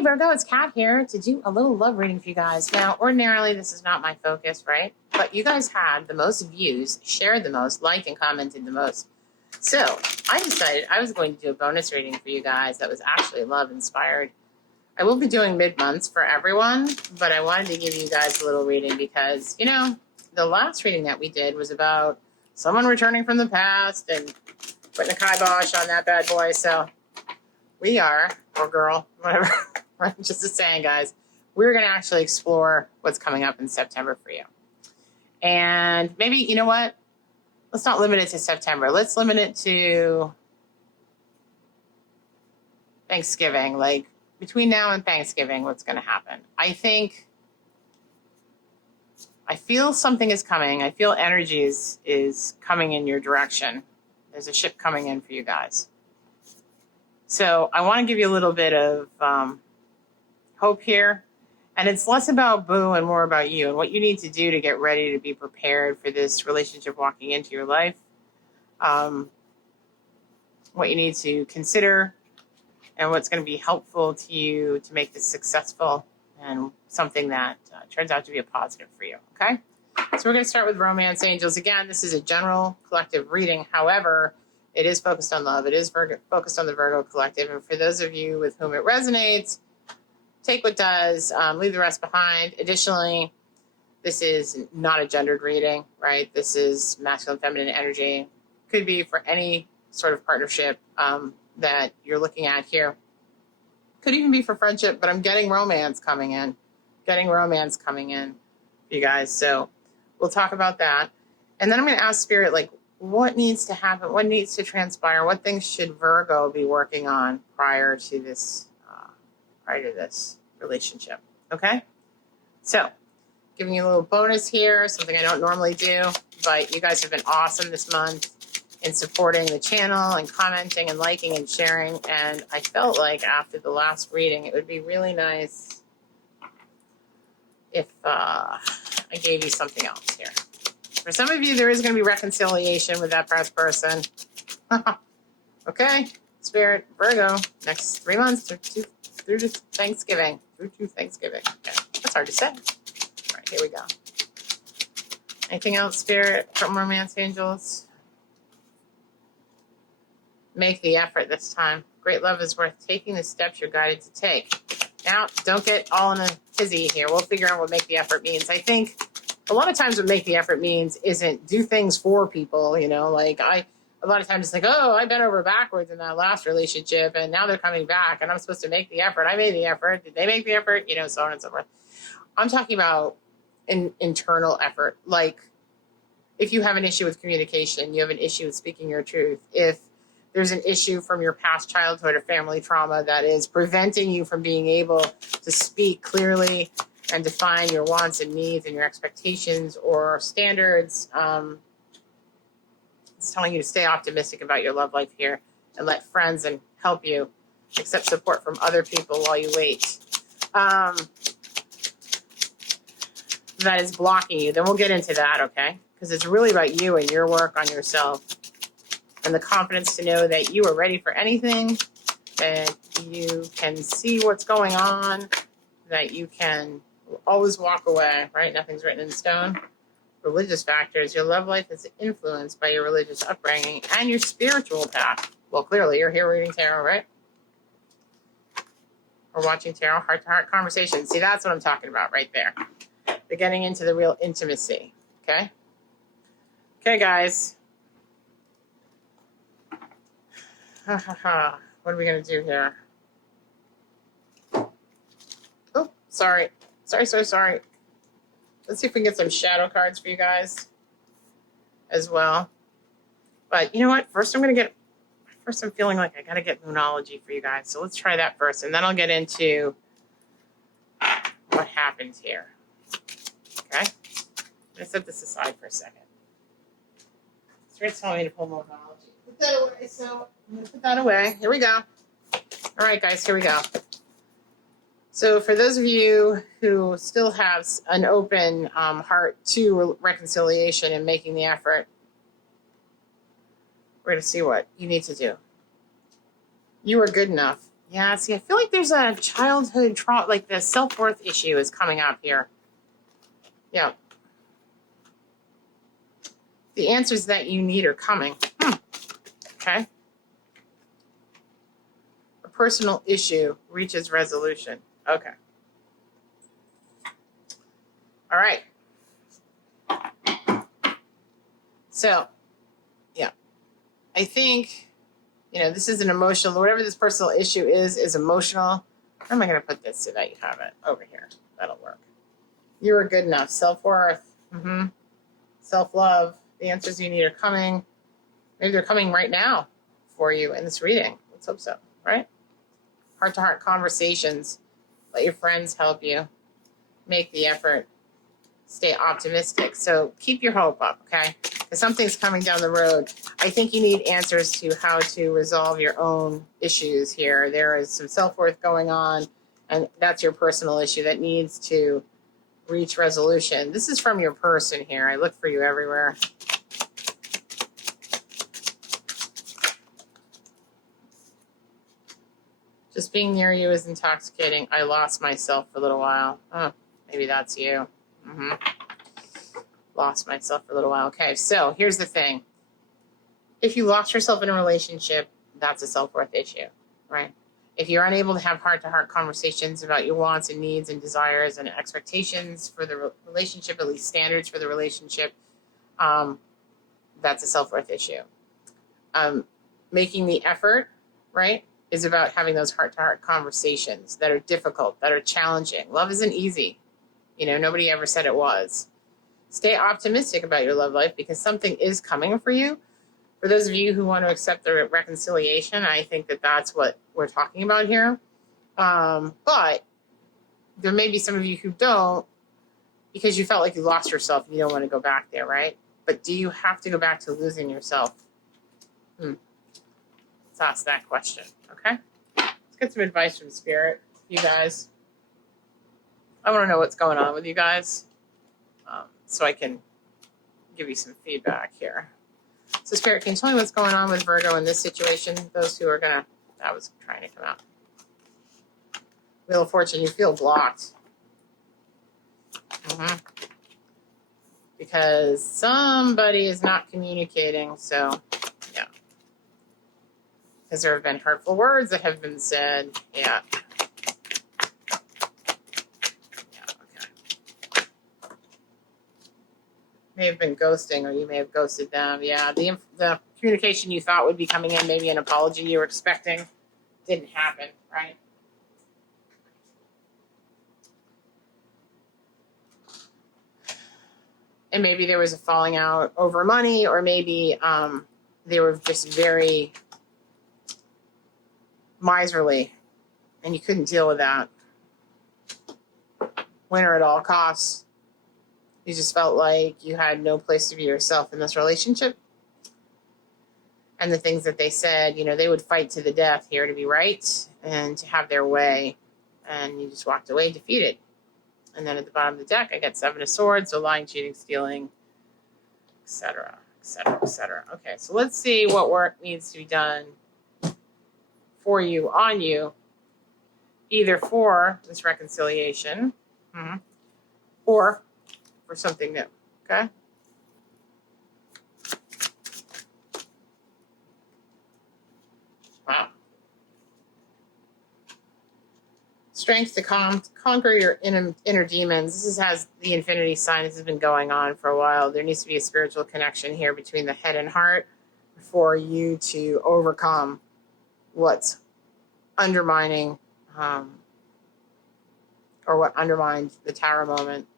Hey Virgo, it's Kat here to do a little love reading for you guys. Now, ordinarily this is not my focus, right? But you guys had the most views, shared the most, liked and commented the most. So I decided I was going to do a bonus reading for you guys that was actually love inspired. I will be doing mid-months for everyone, but I wanted to give you guys a little reading because, you know, the last reading that we did was about someone returning from the past and putting a kibosh on that bad boy. So we are, or girl, whatever, just a saying, guys, we're going to actually explore what's coming up in September for you. And maybe, you know what? Let's not limit it to September. Let's limit it to Thanksgiving. Like between now and Thanksgiving, what's going to happen? I feel something is coming. I feel energy is coming in your direction. There's a ship coming in for you guys. So I want to give you a little bit of hope here. And it's less about Boo and more about you and what you need to do to get ready to be prepared for this relationship walking into your life. What you need to consider and what's going to be helpful to you to make this successful and something that turns out to be a positive for you, okay? So we're going to start with Romance Angels. Again, this is a general collective reading. However, it is focused on love. It is focused on the Virgo collective. And for those of you with whom it resonates, take what does, leave the rest behind. Additionally, this is not a gendered reading, right? This is masculine, feminine energy. Could be for any sort of partnership that you're looking at here. Could even be for friendship, but I'm getting romance coming in. Getting romance coming in for you guys. So we'll talk about that. And then I'm going to ask Spirit, like, what needs to happen? What needs to transpire? What things should Virgo be working on prior to this relationship? Okay? So, giving you a little bonus here, something I don't normally do, but you guys have been awesome this month in supporting the channel and commenting and liking and sharing. And I felt like after the last reading, it would be really nice if I gave you something else here. For some of you, there is going to be reconciliation with that past person. Okay, Spirit, Virgo, next 3 months through to Thanksgiving. Okay, that's hard to say. All right, here we go. Anything else, Spirit, from Romance Angels? Make the effort this time. Great love is worth taking the steps you're guided to take. Now, don't get all in a tizzy here. We'll figure out what make the effort means. I think a lot of times what make the effort means isn't do things for people, you know, like a lot of times it's like, oh, I bent over backwards in that last relationship and now they're coming back and I'm supposed to make the effort. I made the effort. Did they make the effort? You know, so on and so forth. I'm talking about an internal effort. Like if you have an issue with communication, you have an issue with speaking your truth. If there's an issue from your past childhood or family trauma that is preventing you from being able to speak clearly and define your wants and needs and your expectations or standards. It's telling you to stay optimistic about your love life here and let friends and help you accept support from other people while you wait. That is blocking you. Then we'll get into that, okay? Because it's really about you and your work on yourself and the confidence to know that you are ready for anything, that you can see what's going on, that you can always walk away, right? Nothing's written in stone. Religious factors. Your love life is influenced by your religious upbringing and your spiritual path. Well, clearly, you're here reading tarot, right? Or watching tarot, heart-to-heart conversations. See, that's what I'm talking about right there. They're getting into the real intimacy, okay? Okay, guys. What are we going to do here? Oh, sorry. Sorry. Let's see if we can get some shadow cards for you guys as well. But you know what? First I'm feeling like I got to get Moonology for you guys. So let's try that first. And then I'll get into what happens here. Okay? I'm going to set this aside for a second. Spirit's telling me to pull Moonology. Put that away. So I'm going to put that away. Here we go. All right, guys. Here we go. So for those of you who still have an open heart to reconciliation and making the effort, we're going to see what you need to do. You are good enough Yeah, see, I feel like there's a childhood trauma, like the self-worth issue is coming up here. Yeah. The answers that you need are coming. Okay. A personal issue reaches resolution. Okay. All right. So, yeah. I think, this is an emotional, whatever this personal issue is emotional. Where am I going to put this so that you have it? Over here. That'll work. You are good enough. Self-worth. Self-love. The answers you need are coming. Maybe they're coming right now for you in this reading. Let's hope so, right? Heart-to-heart conversations. Let your friends help you. Make the effort. Stay optimistic. So keep your hope up, okay? Because something's coming down the road. I think you need answers to how to resolve your own issues here. There is some self-worth going on, and that's your personal issue that needs to reach resolution. This is from your person here. I look for you everywhere. Just being near you is intoxicating. I lost myself for a little while. Oh, maybe that's you. Lost myself for a little while. Okay, so here's the thing. If you lost yourself in a relationship, that's a self-worth issue, right? If you're unable to have heart-to-heart conversations about your wants and needs and desires and expectations for the relationship, at least standards for the relationship, that's a self-worth issue. Making the effort, right, is about having those heart-to-heart conversations that are difficult, that are challenging. Love isn't easy. Nobody ever said it was. Stay optimistic about your love life because something is coming for you. For those of you who want to accept the reconciliation, I think that that's what we're talking about here. But there may be some of you who don't because you felt like you lost yourself and you don't want to go back there, right? But do you have to go back to losing yourself? Let's ask that question, okay? Let's get some advice from Spirit, you guys. I want to know what's going on with you guys so I can give you some feedback here. So Spirit, can you tell me what's going on with Virgo in this situation? Those who are that was trying to come out. Wheel of Fortune, you feel blocked. Because somebody is not communicating, so yeah. Because there have been hurtful words that have been said, yeah. May have been ghosting, or you may have ghosted them. Yeah, the communication you thought would be coming in, maybe an apology you were expecting, didn't happen, right? And maybe there was a falling out over money, or maybe they were just very miserly, and you couldn't deal with that. Winner at all costs. You just felt like you had no place to be yourself in this relationship. And the things that they said, they would fight to the death here to be right and to have their way. And you just walked away defeated. And then at the bottom of the deck, I got 7 of Swords, so lying, cheating, stealing, etc., etc., etc. Okay, so let's see what work needs to be done for you, on you, either for this reconciliation or for something new, okay? Wow. Strength to conquer your inner demons. This has the infinity sign. This has been going on for a while. There needs to be a spiritual connection here between the head and heart for you to overcome what's undermining or what undermined the Tower moment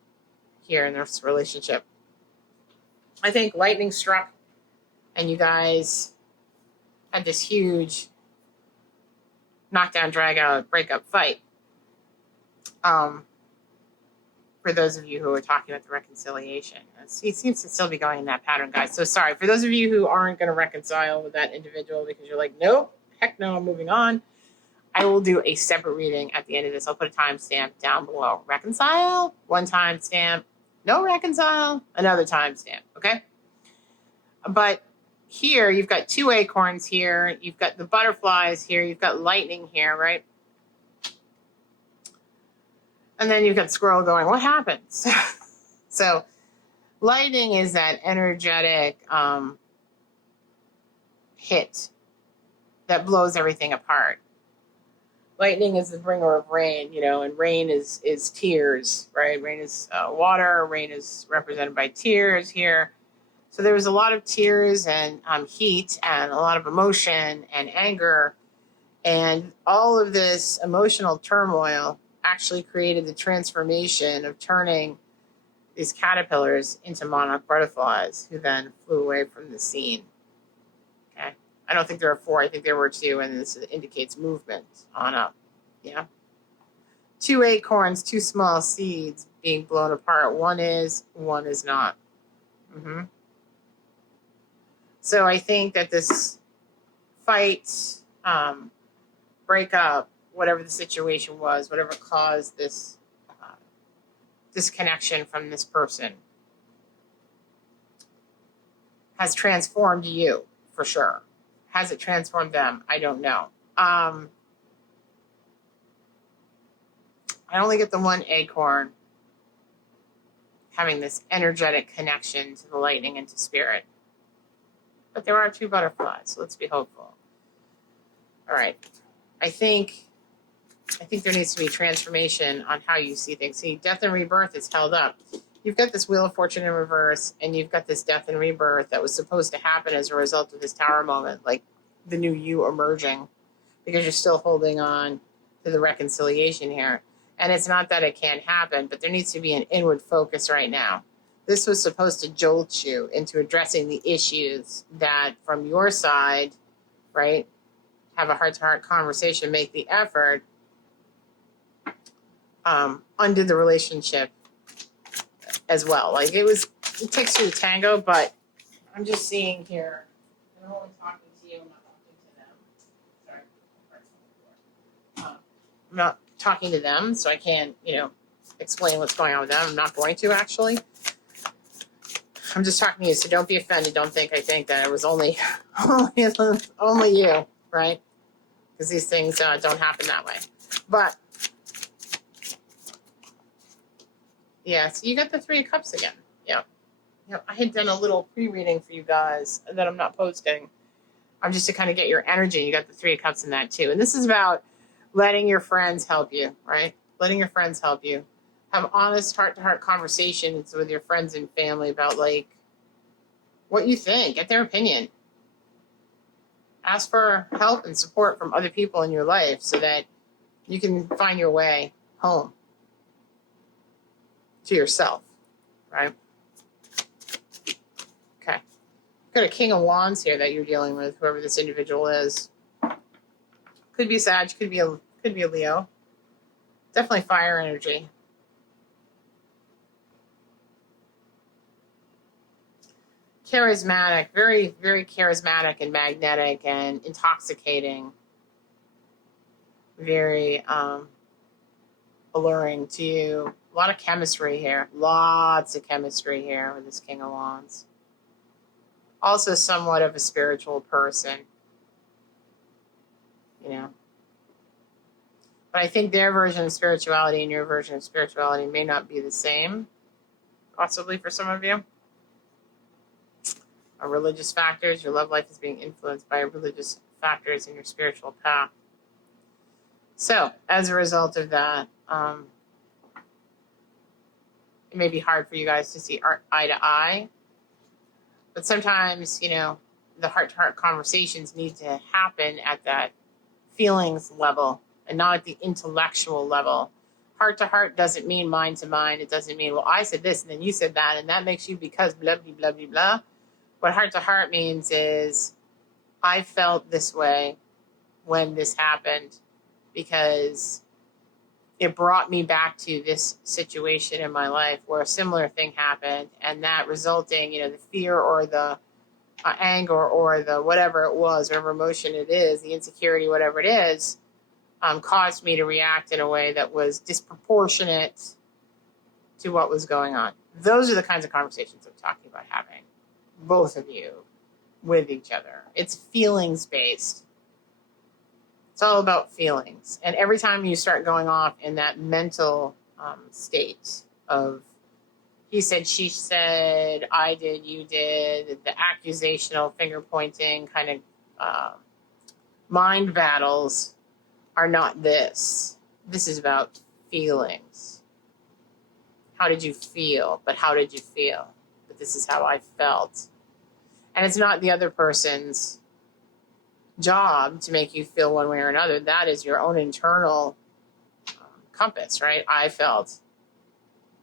here in this relationship. I think lightning struck and you guys had this huge knockdown, drag out, breakup fight. For those of you who are talking about the reconciliation. It seems to still be going in that pattern, guys. So sorry. For those of you who aren't going to reconcile with that individual because you're like, nope, heck no, I'm moving on, I will do a separate reading at the end of this. I'll put a timestamp down below. Reconcile, one timestamp. No reconcile, another timestamp, okay? But here you've got two acorns here, you've got the butterflies here, you've got lightning here, right? And then you've got squirrel going, what happens? So lightning is that energetic hit that blows everything apart. Lightning is the bringer of rain, and rain is tears, right? Rain is water. Rain is represented by tears here. So there was a lot of tears and heat and a lot of emotion and anger. And all of this emotional turmoil actually created the transformation of turning these caterpillars into monarch butterflies, who then flew away from the scene. Okay. I don't think there are 4. I think there were 2, and this indicates movement on up. Yeah. 2 acorns, 2 small seeds being blown apart. One is not. So I think that this fight, breakup, whatever the situation was, whatever caused this disconnection from this person, has transformed you, for sure. Has it transformed them? I don't know. I only get the 1 acorn having this energetic connection to the lightning and to spirit. But there are 2 butterflies, so let's be hopeful. All right. I think there needs to be transformation on how you see things. See, death and rebirth is held up. You've got this Wheel of Fortune in reverse, and you've got this death and rebirth that was supposed to happen as a result of this Tower moment, like the new you emerging, because you're still holding on to the reconciliation here. And it's not that it can't happen, but there needs to be an inward focus right now. This was supposed to jolt you into addressing the issues that, from your side, right, have a heart-to-heart conversation, make the effort, undo the relationship as well. Like, it takes 2 to tango, but I'm just seeing here, I'm only talking to you, I'm not talking to them. Sorry. I'm not talking to them, so I can't, explain what's going on with them. I'm not going to, actually. I'm just talking to you, so don't be offended. Don't think I think that it was only you, right? Because these things don't happen that way. But yeah, so you got the 3 of Cups again. Yeah. I had done a little pre-reading for you guys that I'm not posting. I'm just to kind of get your energy. You got the 3 of Cups in that too. And this is about letting your friends help you, right? Letting your friends help you. Have honest heart-to-heart conversations with your friends and family about, like, what you think. Get their opinion. Ask for help and support from other people in your life so that you can find your way home to yourself, right? Okay. Got a King of Wands here that you're dealing with, whoever this individual is. Could be Sag, could be a Leo. Definitely fire energy. Charismatic, very, very charismatic and magnetic and intoxicating. Very alluring to you. A lot of chemistry here. Lots of chemistry here with this King of Wands. Also somewhat of a spiritual person. But I think their version of spirituality and your version of spirituality may not be the same. Possibly for some of you. Religious factors. Your love life is being influenced by religious factors in your spiritual path. So, as a result of that, it may be hard for you guys to see eye to eye. But sometimes, the heart-to-heart conversations need to happen at that feelings level and not at the intellectual level. Heart-to-heart doesn't mean mind-to-mind. It doesn't mean, well, I said this and then you said that, and that makes you because blah, blah, blah, blah, blah. What heart-to-heart means is, I felt this way when this happened because it brought me back to this situation in my life where a similar thing happened, and that resulting, the fear or the anger or the whatever it was, whatever emotion it is, the insecurity, whatever it is, caused me to react in a way that was disproportionate to what was going on. Those are the kinds of conversations I'm talking about having. Both of you, with each other. It's feelings based. It's all about feelings. And every time you start going off in that mental state of he said, she said, I did, you did, the accusational, finger pointing kind of mind battles are not this. This is about feelings. How did you feel? But how did you feel? But this is how I felt. And it's not the other person's job to make you feel one way or another. That is your own internal compass, right? I felt.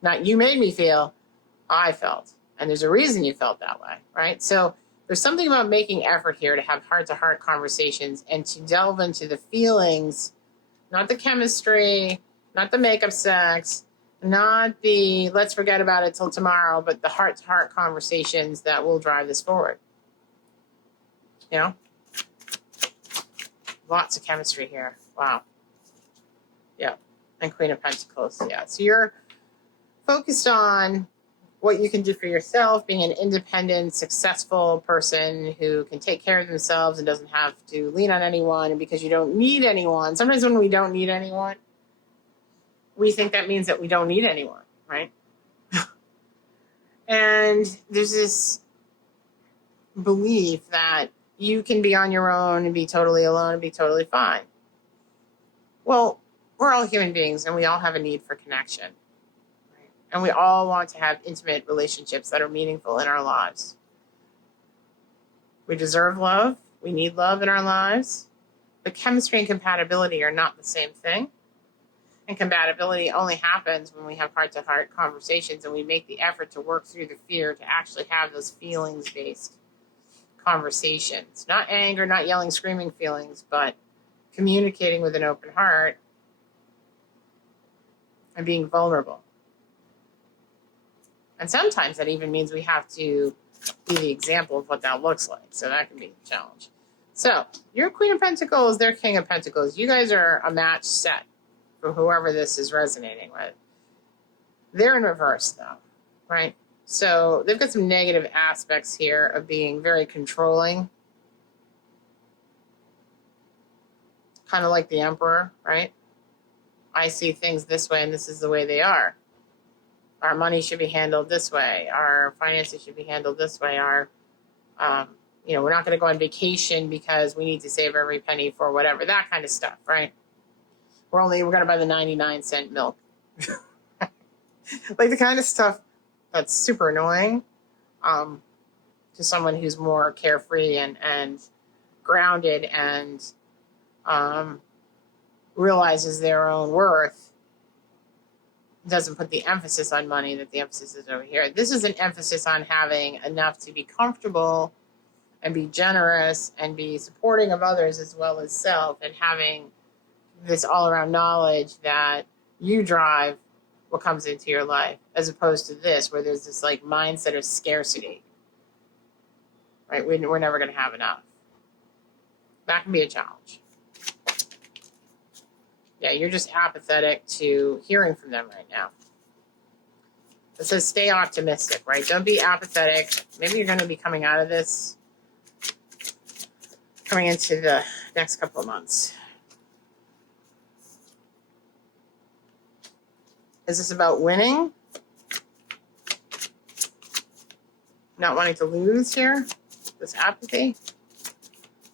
Not you made me feel, I felt. And there's a reason you felt that way, right? So there's something about making effort here to have heart-to-heart conversations and to delve into the feelings, not the chemistry, not the makeup sex, not the let's forget about it till tomorrow, but the heart-to-heart conversations that will drive this forward. You know? Lots of chemistry here. Wow. Yeah. And Queen of Pentacles. Yeah. So you're focused on what you can do for yourself, being an independent, successful person who can take care of themselves and doesn't have to lean on anyone, and because you don't need anyone. Sometimes when we don't need anyone, we think that means that we don't need anyone, right? And there's this belief that you can be on your own and be totally alone and be totally fine. Well, we're all human beings and we all have a need for connection. And we all want to have intimate relationships that are meaningful in our lives. We deserve love. We need love in our lives. But chemistry and compatibility are not the same thing. And compatibility only happens when we have heart-to-heart conversations and we make the effort to work through the fear to actually have those feelings-based conversations. Not anger, not yelling, screaming feelings, but communicating with an open heart and being vulnerable. And sometimes that even means we have to be the example of what that looks like. So that can be a challenge. So you're Queen of Pentacles, they're King of Pentacles. You guys are a match set for whoever this is resonating with. They're in reverse though, right? So they've got some negative aspects here of being very controlling. Kind of like the Emperor, right? I see things this way and this is the way they are. Our money should be handled this way. Our finances should be handled this way. Our, we're not going to go on vacation because we need to save every penny for whatever, that kind of stuff, right? We're going to buy the 99-cent milk. Like the kind of stuff that's super annoying to someone who's more carefree and grounded and realizes their own worth. Doesn't put the emphasis on money that the emphasis is over here. This is an emphasis on having enough to be comfortable and be generous and be supporting of others as well as self, and having this all-around knowledge that you drive what comes into your life, as opposed to this where there's this like mindset of scarcity, right? We're never going to have enough. That can be a challenge. Yeah, you're just apathetic to hearing from them right now. It says stay optimistic, right? Don't be apathetic. Maybe you're going to be coming out of this, coming into the next couple of months. Is this about winning? Not wanting to lose here? This apathy?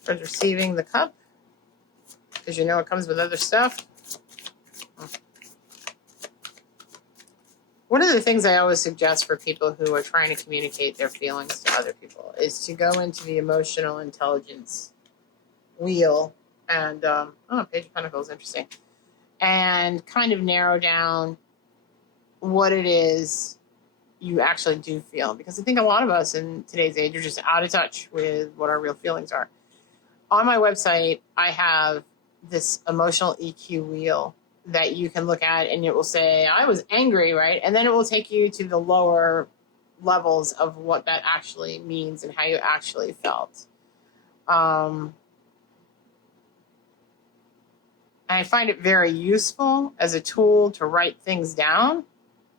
Towards receiving the cup? Because you know it comes with other stuff? One of the things I always suggest for people who are trying to communicate their feelings to other people is to go into the emotional intelligence wheel and, Page of Pentacles, interesting, and kind of narrow down what it is you actually do feel. Because I think a lot of us in today's age are just out of touch with what our real feelings are. On my website, I have this emotional EQ wheel that you can look at, and it will say, I was angry, right? And then it will take you to the lower levels of what that actually means and how you actually felt. And I find it very useful as a tool to write things down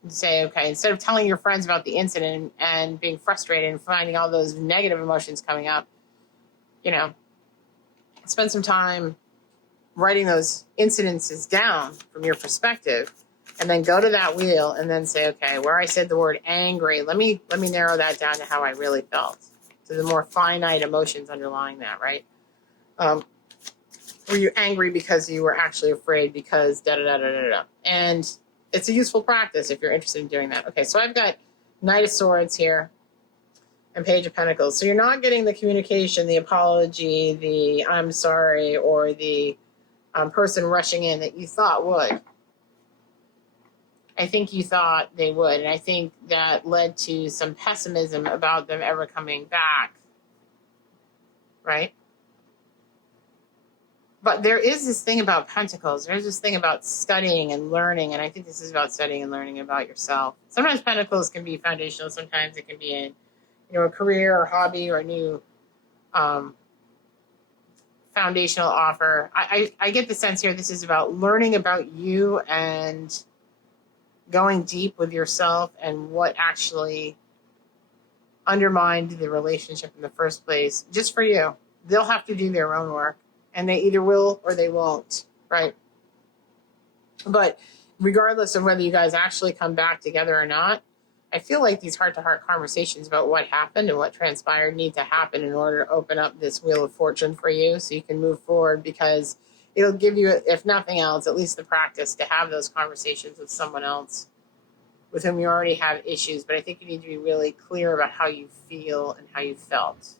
and say, okay, instead of telling your friends about the incident and being frustrated and finding all those negative emotions coming up, spend some time writing those incidences down from your perspective, and then go to that wheel and then say, okay, where I said the word angry, let me narrow that down to how I really felt, to the more finite emotions underlying that, right? Were you angry because you were actually afraid because da-da-da-da-da-da? And it's a useful practice if you're interested in doing that. Okay, so I've got Knight of Swords here and Page of Pentacles. So you're not getting the communication, the apology, the I'm sorry, or the person rushing in that you thought would. I think you thought they would, and I think that led to some pessimism about them ever coming back, right? But there is this thing about Pentacles. There's this thing about studying and learning, and I think this is about studying and learning about yourself. Sometimes Pentacles can be foundational. Sometimes it can be a career or hobby or a new foundational offer. I get the sense here this is about learning about you and going deep with yourself and what actually undermined the relationship in the first place, just for you. They'll have to do their own work, and they either will or they won't, right? But regardless of whether you guys actually come back together or not, I feel like these heart-to-heart conversations about what happened and what transpired need to happen in order to open up this Wheel of Fortune for you so you can move forward, because it'll give you, if nothing else, at least the practice to have those conversations with someone else with whom you already have issues. But I think you need to be really clear about how you feel and how you felt.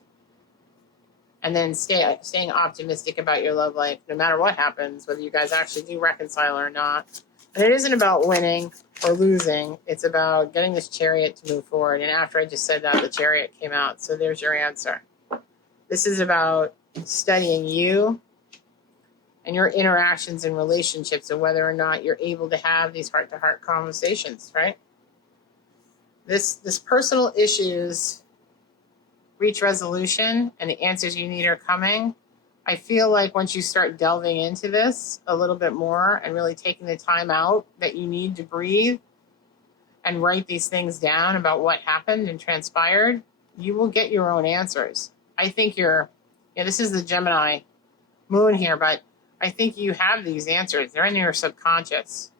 And then staying optimistic about your love life, no matter what happens, whether you guys actually do reconcile or not. And it isn't about winning or losing. It's about getting this Chariot to move forward. And after I just said that, the Chariot came out. So there's your answer. This is about studying you and your interactions and relationships and whether or not you're able to have these heart-to-heart conversations, right? This personal issues reach resolution and the answers you need are coming. I feel like once you start delving into this a little bit more and really taking the time out that you need to breathe and write these things down about what happened and transpired, you will get your own answers. I think this is the Gemini moon here, but I think you have these answers. They're in your subconscious,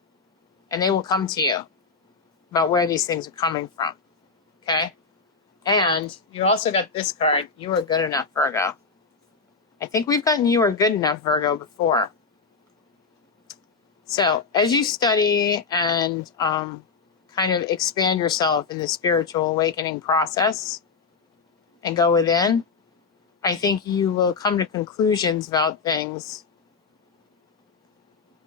and they will come to you about where these things are coming from, okay? And you also got this card, You Are Good Enough, Virgo. I think we've gotten You Are Good Enough, Virgo, before. So as you study and kind of expand yourself in the spiritual awakening process and go within, I think you will come to conclusions about things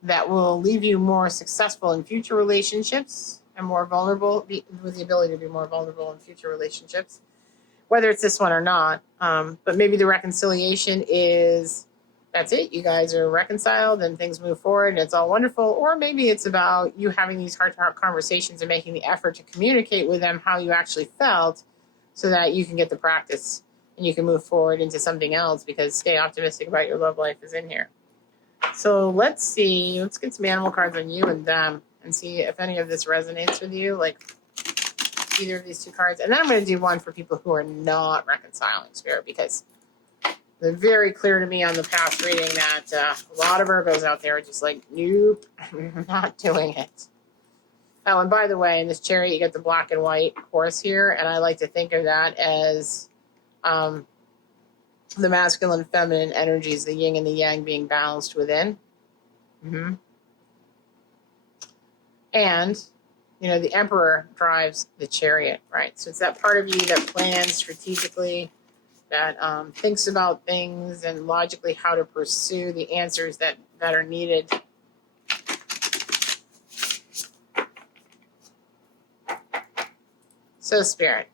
that will leave you more successful in future relationships and more vulnerable, with the ability to be more vulnerable in future relationships, whether it's this one or not. But maybe the reconciliation is, that's it. You guys are reconciled and things move forward and it's all wonderful. Or maybe it's about you having these heart-to-heart conversations and making the effort to communicate with them how you actually felt so that you can get the practice and you can move forward into something else, because stay optimistic about your love life is in here. So let's see. Let's get some animal cards on you and them and see if any of this resonates with you, like either of these two cards. And then I'm going to do one for people who are not reconciling, Spirit, because they're very clear to me on the past reading that a lot of Virgos out there are just like, nope, I'm not doing it. Oh, and by the way, in this Chariot, you get the black and white horse here, and I like to think of that as the masculine and feminine energies, the yin and the yang being balanced within. Mm-hmm. And, the Emperor drives the Chariot, right? So it's that part of you that plans strategically, that thinks about things and logically how to pursue the answers that are needed. So, Spirit,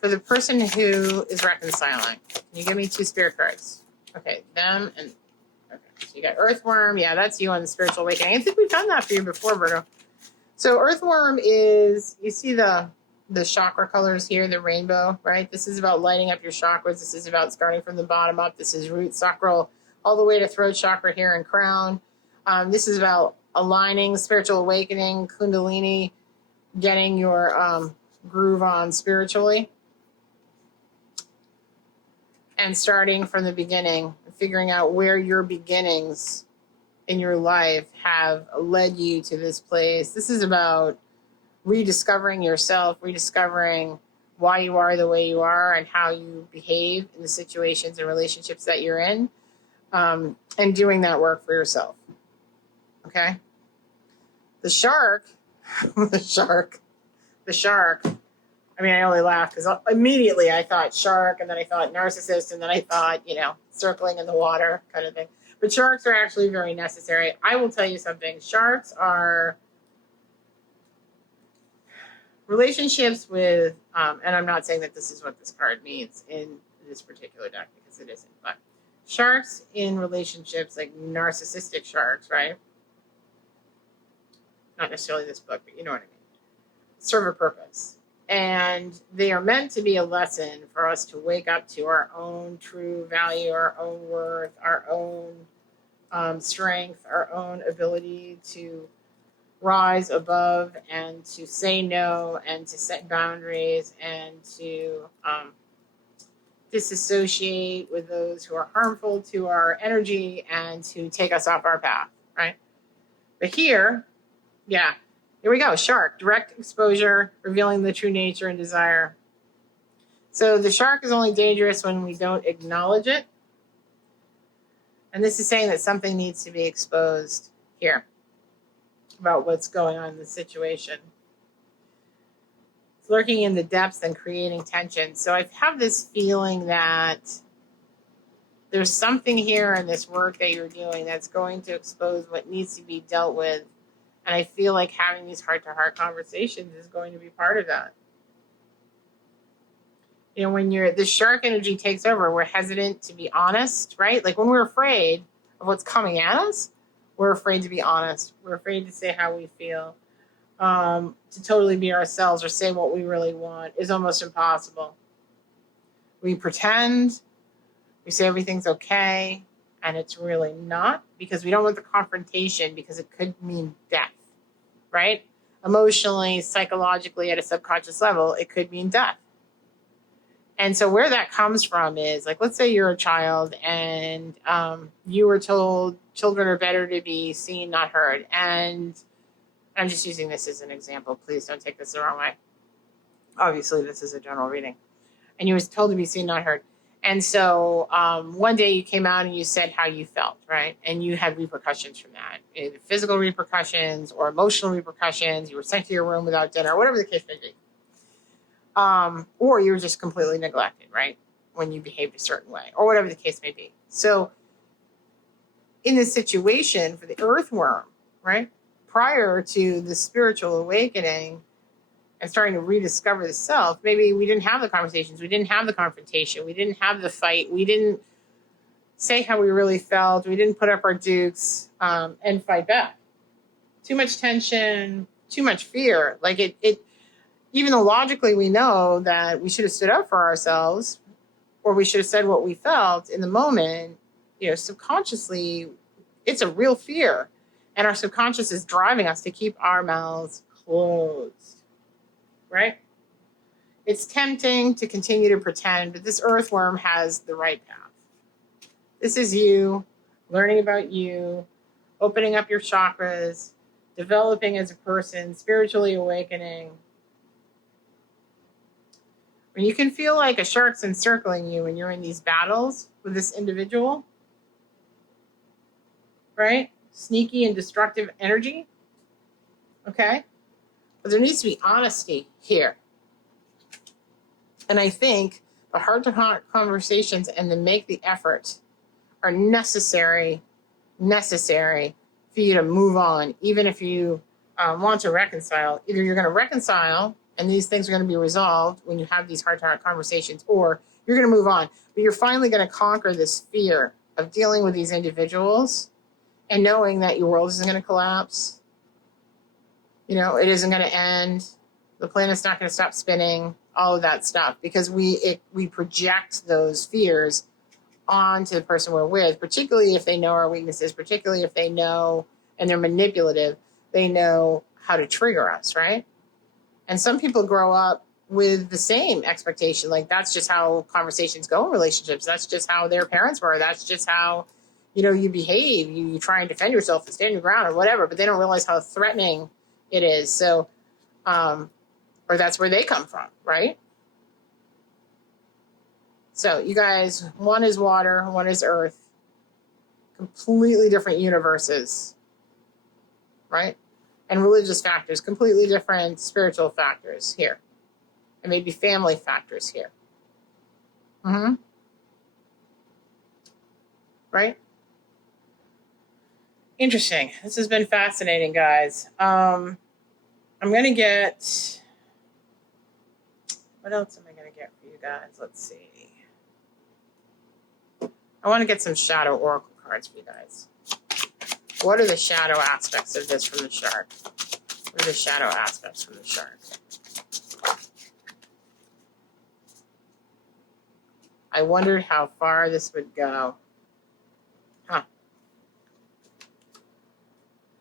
for the person who is reconciling, can you give me two Spirit cards? Okay, them and... Okay, so you got Earthworm. Yeah, that's you on the Spiritual Awakening. I think we've done that for you before, Virgo. So Earthworm is, you see the chakra colors here, the rainbow, right? This is about lighting up your chakras. This is about starting from the bottom up. This is root, sacral, all the way to throat chakra here and crown. This is about aligning, spiritual awakening, kundalini, getting your groove on spiritually. and starting from the beginning, figuring out where your beginnings in your life have led you to this place. This is about rediscovering yourself, rediscovering why you are the way you are and how you behave in the situations and relationships that you're in, and doing that work for yourself. Okay? The shark, the shark. I mean, I only laughed because immediately I thought shark, and then I thought narcissist, and then I thought, circling in the water kind of thing. But sharks are actually very necessary. I will tell you something. Sharks are relationships with, and I'm not saying that this is what this card means in this particular deck because it isn't, but sharks in relationships, like narcissistic sharks, right? Not necessarily this book, but you know what I mean. Serve a purpose. And they are meant to be a lesson for us to wake up to our own true value, our own worth, our own strength, our own ability to rise above and to say no and to set boundaries and to disassociate with those who are harmful to our energy and to take us off our path, right? But here we go. Shark, direct exposure, revealing the true nature and desire. So the shark is only dangerous when we don't acknowledge it. And this is saying that something needs to be exposed here about what's going on in the situation. It's lurking in the depths and creating tension. So I have this feeling that there's something here in this work that you're doing that's going to expose what needs to be dealt with. And I feel like having these heart-to-heart conversations is going to be part of that. When the shark energy takes over, we're hesitant to be honest, right? Like when we're afraid of what's coming at us, we're afraid to be honest. We're afraid to say how we feel. To totally be ourselves or say what we really want is almost impossible. We pretend, we say everything's okay, and it's really not, because we don't want the confrontation, because it could mean death, right? Emotionally, psychologically, at a subconscious level, it could mean death. And so where that comes from is, like, let's say you're a child and you were told children are better to be seen, not heard. And I'm just using this as an example. Please don't take this the wrong way. Obviously, this is a general reading. And you were told to be seen, not heard. And so one day you came out and you said how you felt, right? And you had repercussions from that. Either physical repercussions or emotional repercussions. You were sent to your room without dinner, whatever the case may be. Or you were just completely neglected, right? When you behaved a certain way, or whatever the case may be. So in this situation for the earthworm, right? Prior to the spiritual awakening and starting to rediscover the self, maybe we didn't have the conversations. We didn't have the confrontation. We didn't have the fight. We didn't say how we really felt. We didn't put up our dukes and fight back. Too much tension, too much fear. Like it even though logically we know that we should have stood up for ourselves, or we should have said what we felt in the moment, subconsciously, it's a real fear. And our subconscious is driving us to keep our mouths closed, right? It's tempting to continue to pretend, but this earthworm has the right path. This is you, learning about you, opening up your chakras, developing as a person, spiritually awakening. When you can feel like a shark's encircling you when you're in these battles with this individual, right? Sneaky and destructive energy, okay? But there needs to be honesty here. And I think the heart-to-heart conversations and the make the effort are necessary for you to move on, even if you want to reconcile. Either you're going to reconcile and these things are going to be resolved when you have these heart-to-heart conversations, or you're going to move on. But you're finally going to conquer this fear of dealing with these individuals and knowing that your world isn't going to collapse. It isn't going to end. The planet's not going to stop spinning, all of that stuff, because we project those fears onto the person we're with, particularly if they know our weaknesses, particularly if they know, and they're manipulative, they know how to trigger us, right? And some people grow up with the same expectation. Like, that's just how conversations go in relationships. That's just how their parents were. That's just how, you behave. You try and defend yourself and stand your ground or whatever, but they don't realize how threatening it is. So, or that's where they come from, right? So you guys, one is water, one is earth, completely different universes, right? And religious factors, completely different spiritual factors here. And maybe family factors here. Right? Interesting. This has been fascinating, guys. I'm going to get... What else am I going to get for you guys? Let's see. I want to get some shadow oracle cards for you guys. What are the shadow aspects of this from the chart? What are the shadow aspects from the chart? I wondered how far this would go. Huh.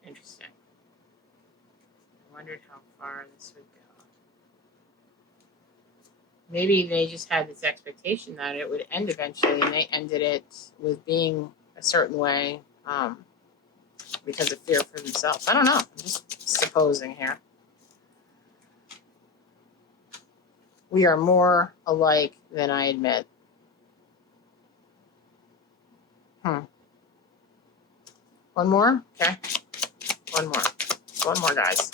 Interesting. I wondered how far this would go. Maybe they just had this expectation that it would end eventually, and they ended it with being a certain way because of fear for themselves. I don't know. I'm just supposing here. We are more alike than I admit. One more? Okay. One more, guys.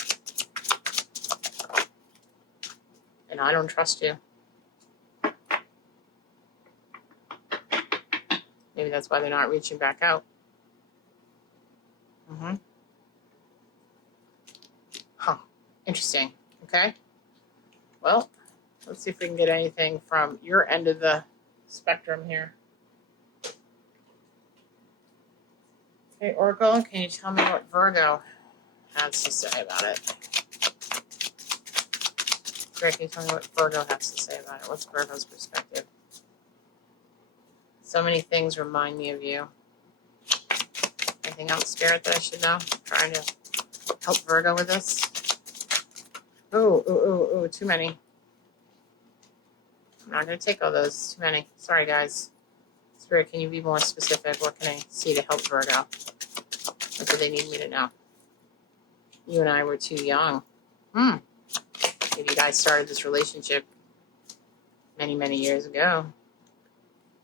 And I don't trust you. Maybe that's why they're not reaching back out. Huh. Interesting. Okay. Well, let's see if we can get anything from your end of the spectrum here. Okay, Oracle, can you tell me what Virgo has to say about it? Greg, can you tell me what Virgo has to say about it? What's Virgo's perspective? So many things remind me of you. Anything else, Spirit, that I should know? I'm trying to help Virgo with this. Ooh, too many. I'm not going to take all those. Too many. Sorry, guys. Spirit, can you be more specific? What can I see to help Virgo? What do they need me to know? You and I were too young. Maybe you guys started this relationship many, many years ago.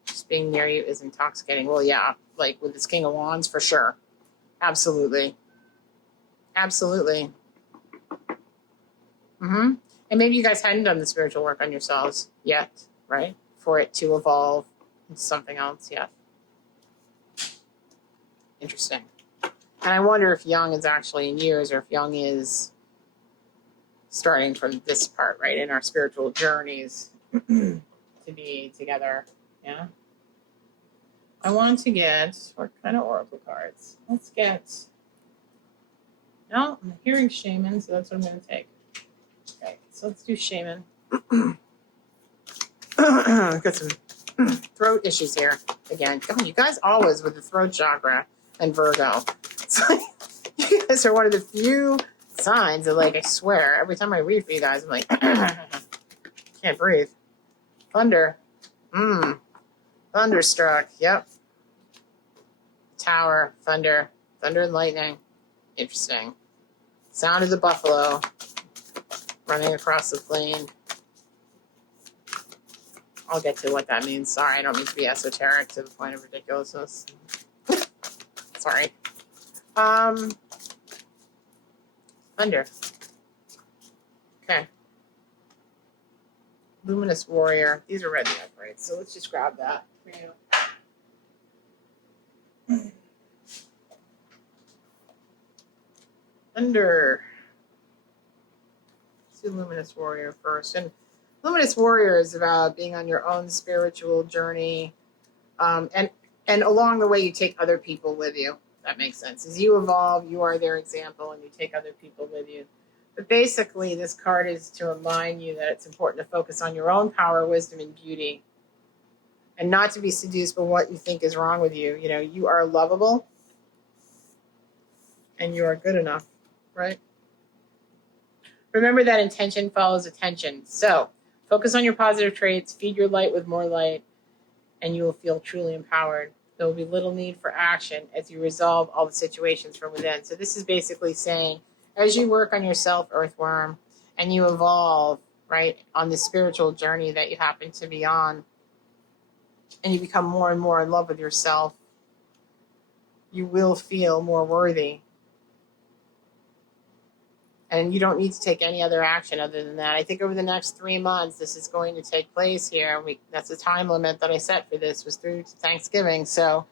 Just being near you is intoxicating. Well, yeah, like with this King of Wands, for sure. Absolutely. Absolutely. And maybe you guys hadn't done the spiritual work on yourselves yet, right? For it to evolve into something else yet. Interesting. And I wonder if young is actually in years, or if young is starting from this part, right, in our spiritual journeys to be together. Yeah. I want to get, what kind of oracle cards? Let's get, no, I'm hearing shaman, so that's what I'm going to take. Okay, so let's do shaman. Got some throat issues here again. Oh, you guys always with the throat chakra and Virgo. It's like, you guys are one of the few signs that, like, I swear, every time I read for you guys, I'm like, can't breathe. Thunder. Thunderstruck. Yep. Tower. Thunder. Thunder and lightning. Interesting. Sound of the buffalo running across the plain. I'll get to what that means. Sorry, I don't mean to be esoteric to the point of ridiculousness. Sorry. Thunder. Okay. Luminous Warrior. These are red and right? So let's just grab that for you. Thunder. Let's do Luminous Warrior first. And Luminous Warrior is about being on your own spiritual journey. And along the way, you take other people with you. That makes sense. As you evolve, you are their example, and you take other people with you. But basically, this card is to remind you that it's important to focus on your own power, wisdom, and beauty, and not to be seduced by what you think is wrong with you. You know, you are lovable, and you are good enough, right? Remember that intention follows attention. So Focus on your positive traits, feed your light with more light, and you will feel truly empowered. There will be little need for action as you resolve all the situations from within. So this is basically saying, as you work on yourself, Earthworm, and you evolve, right, on the spiritual journey that you happen to be on, and you become more and more in love with yourself, you will feel more worthy. And you don't need to take any other action other than that. I think over the next 3 months, this is going to take place here. That's the time limit that I set for this, was through Thanksgiving. So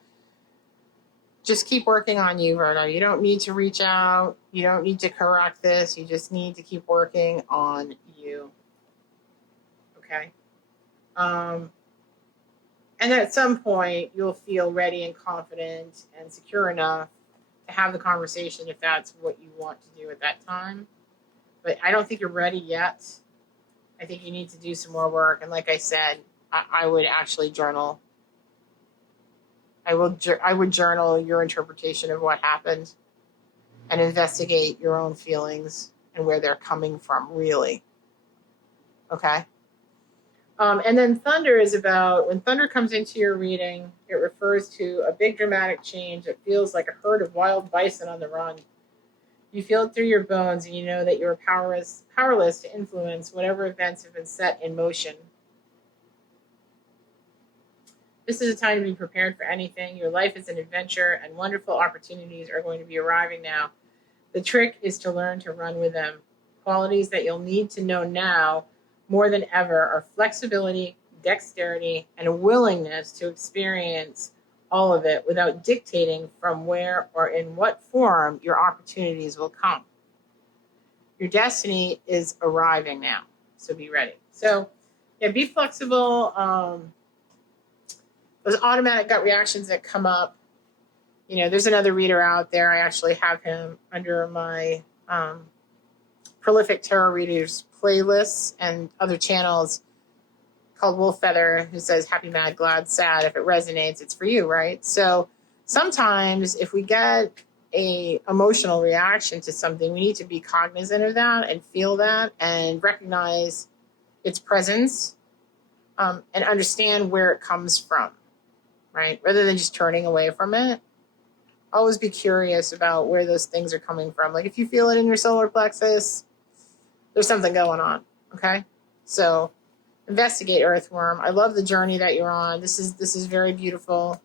just keep working on you, Virgo. You don't need to reach out. You don't need to correct this. You just need to keep working on you. Okay? And at some point, you'll feel ready and confident and secure enough to have the conversation if that's what you want to do at that time. But I don't think you're ready yet. I think you need to do some more work. And like I said, I would actually journal. I would journal your interpretation of what happened and investigate your own feelings and where they're coming from, really. Okay? And then thunder is about, when thunder comes into your reading, it refers to a big dramatic change that feels like a herd of wild bison on the run. You feel it through your bones, and you know that you are powerless to influence whatever events have been set in motion. This is a time to be prepared for anything. Your life is an adventure, and wonderful opportunities are going to be arriving now. The trick is to learn to run with them. Qualities that you'll need to know now more than ever are flexibility, dexterity, and a willingness to experience all of it without dictating from where or in what form your opportunities will come. Your destiny is arriving now, so be ready. So, yeah, be flexible. Those automatic gut reactions that come up, there's another reader out there. I actually have him under my Prolific Tarot Readers playlists and other channels, called Wolf Feather, who says happy, mad, glad, sad. If it resonates, it's for you, right? So sometimes if we get a emotional reaction to something, we need to be cognizant of that and feel that and recognize its presence, and understand where it comes from, right? Rather than just turning away from it. Always be curious about where those things are coming from. Like if you feel it in your solar plexus, there's something going on, okay? So investigate, Earthworm. I love the journey that you're on. This is very beautiful.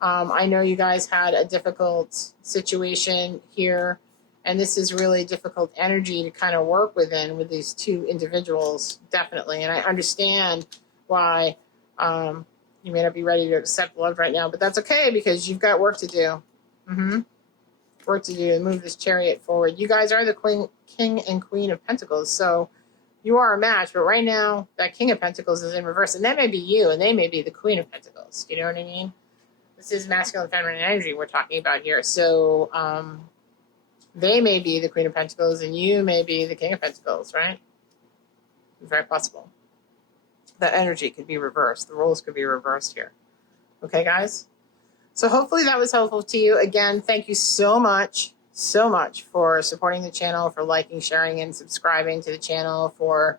I know you guys had a difficult situation here, and this is really difficult energy to kind of work within with these two individuals, definitely. And I understand why you may not be ready to accept love right now, but that's okay because you've got work to do. Work to do to move this chariot forward. You guys are the King and Queen of Pentacles, so you are a match. But right now, that King of Pentacles is in reverse, and that may be you, and they may be the Queen of Pentacles. You know what I mean? This is masculine and feminine energy we're talking about here. So they may be the Queen of Pentacles, and you may be the King of Pentacles, right? It's very possible. That energy could be reversed. The roles could be reversed here. Okay, guys? So hopefully that was helpful to you. Again, thank you so much for supporting the channel, for liking, sharing, and subscribing to the channel, for